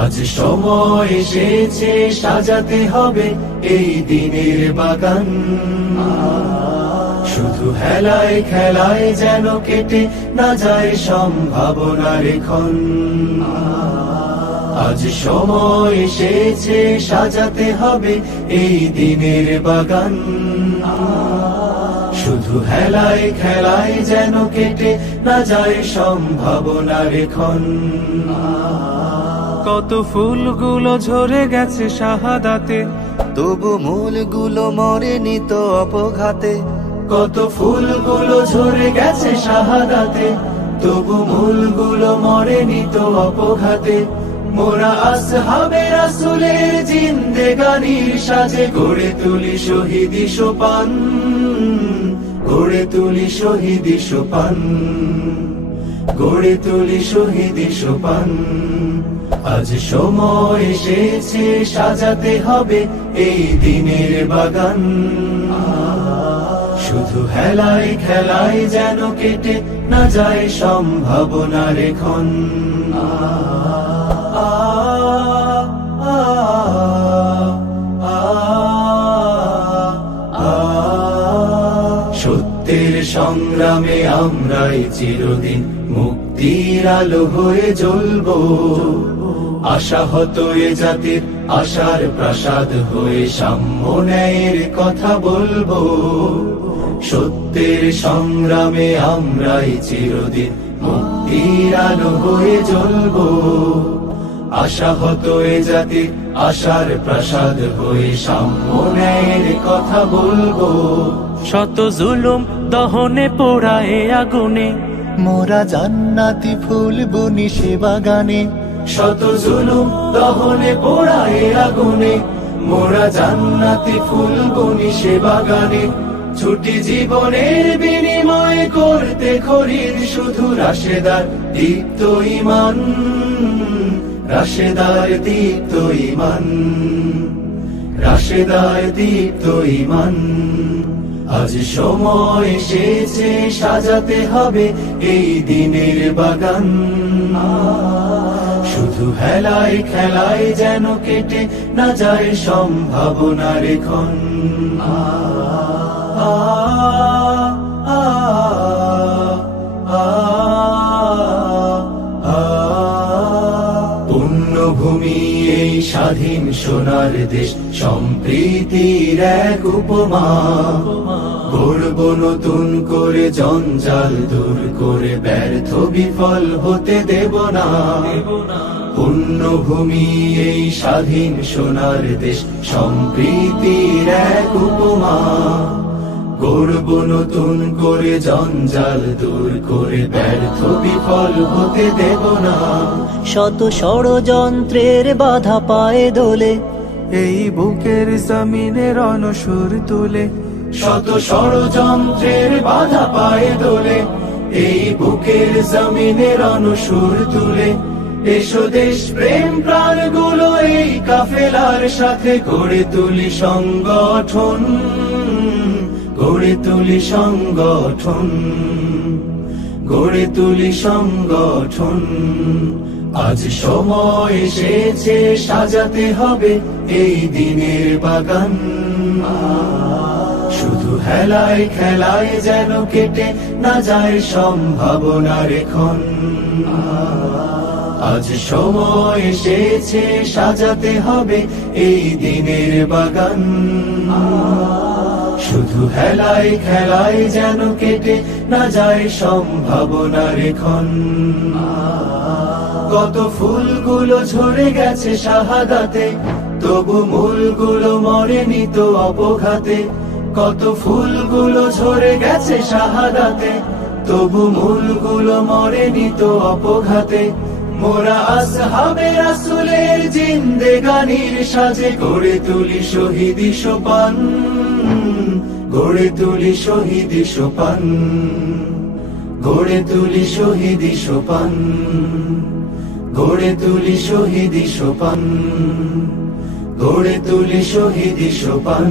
আজ সময় এসেছে সাজাতে হবে এই দিনের বাগান। শুধু হেলায় খেলায় যেন কেটে না যায় সম্ভাবনার ক্ষণ। আজ সময় এসেছে সাজাতে হবে এই দিনের বাগান। শুধু হেলায় খেলায় যেন কেটে না যায় সম্ভাবনার ক্ষণ। কত ফুলগুলো ঝরে গেছে শাহাদাতে, তবু মূলগুলো মরেনি তো অপঘাতে। কত ফুলগুলো ঝরে গেছে শাহাদাতে, তবু মূলগুলো মরেনি তো অপঘাতে। মোরা আসহাবে রাসূলের জিন্দেগানির সাজে গড়ে তুলি শহীদি সোপান, গড়ে তুলি শহীদি সোপান, গড়ে তুলি শহীদি সোপান। আজ সময় এসেছে সাজাতে হবে এই দিনের বাগান। শুধু হেলায় খেলায় যেন কেটে না যায় সম্ভাবনার ক্ষণ। সত্যের সংগ্রামে আমরাই চিরদিন মুক্তির আলো হয়ে জ্বলবো। আশাহত এ জাতির আশার প্রাসাদ হয়ে সাম্য ন্যায়ের কথা বলবো। সত্যের সংগ্রামে আমরাই চিরদিন মুক্তির আলো হয়ে জ্বলবো। আশাহত এ জাতির আশার প্রাসাদ হয়ে সাম্য ন্যায়ের কথা বলবো। শত জুলুম দহনে পোড়ায় আগুনে, মোরা জান্নাতি ফুল বুনি সে বাগানে। শত জুলুম দহনে পোড়ায় আগুনে, মোরা জান্নাতি ফুল বুনি সে বাগানে। ছুটি জীবনের বিনিময় করতে খরিদ শুধু রাশেদার দীপ্ত ঈমান, রাশেদার দীপ্ত ঈমান, রাশেদার দীপ্ত ঈমান। আজ সময় এসেছে সাজাতে হবে এই দিনের বাগান। শুধু হেলায় খেলায় যেন কেটে না যায় সম্ভাবনার ক্ষণ। পুণ্যভূমি এই স্বাধীন সোনার দেশ, সম্প্রীতির এক উপমা। গড়ব নতুন করে জঞ্জাল দূর করে, ব্যর্থ বিফল হতে দেব না। পুণ্যভূমি এই স্বাধীন সোনার দেশ, সম্প্রীতির এক উপমা। গড়ব নতুন করে জঞ্জাল দূর করে, ব্যর্থ বিফল হতে দেব না। শত ষড়যন্ত্রের বাধা পায়ে দোলে, এই বুকের জমিনে রণসুর তুলে। শত ষড়যন্ত্রের বাধা পায়ে দোলে, এই বুকের জমিনে রণসুর তুলে। এসো দেশ প্রেম প্রাণগুলো এই কাফেলার সাথে গড়ে তুলি সংগঠন, গড়ে তুলি সংগঠন, গড়ে তুলি সংগঠন। আজ সময় এসেছে সাজাতে হবে এই দিনের বাগান। শুধু হেলায় খেলায় যেন কেটে না যায় সম্ভাবনার ক্ষণ। আজ সময় এসেছে সাজাতে হবে এই দিনের বাগান। শুধু হেলায় খেলায় যেন কেটে না যায় সম্ভাবনার ক্ষণ। কত ফুলগুলো ঝরে গেছে শাহাদাতে, তবু মূলগুলো মরেনি তো অপঘাতে। কত ফুলগুলো ঝরে গেছে শাহাদাতে, তবু মূলগুলো মরেনি তো অপঘাতে। মোরা আসহাবে রাসূলের জিন্দেগানির সাজে গড়ে তুলি শহীদি সোপান, গড়ে তুলি শহীদি সোপান, গড়ে তুলি শহীদি সোপান, গড়ে তুলি শহীদি সোপান, গড়ে তুলি শহীদি সোপান।